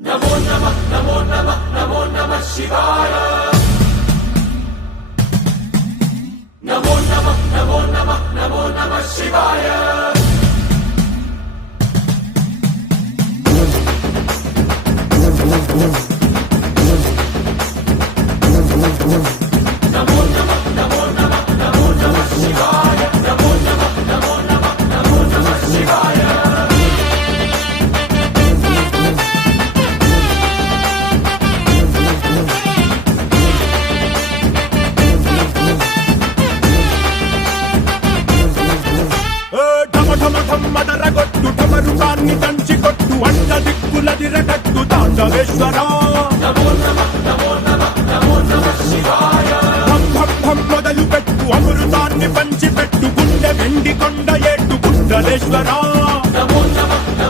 नमो नमः नमो नमः नमो नमः शिवाय नमो नमः नमो नमः नमो नमः शिवाय नमो नमः नमो नमः नमो नमः शिवाय नमो नमः नमो नमः नमो नमः शिवाय మదరగొట్టు టమరుకాన్ని దంచి కొట్టు అంట దిక్కులదిరగట్టు తాండవేశ్వర नमो नमः नमो नमः नमो नमः शिवाय ఢం ఢం ఢం మొదలు పెట్టు అమృతాన్ని పంచి పెట్టు గుండె వెండి కొండ ఏట్టు గుండలేశ్వర नमो नमः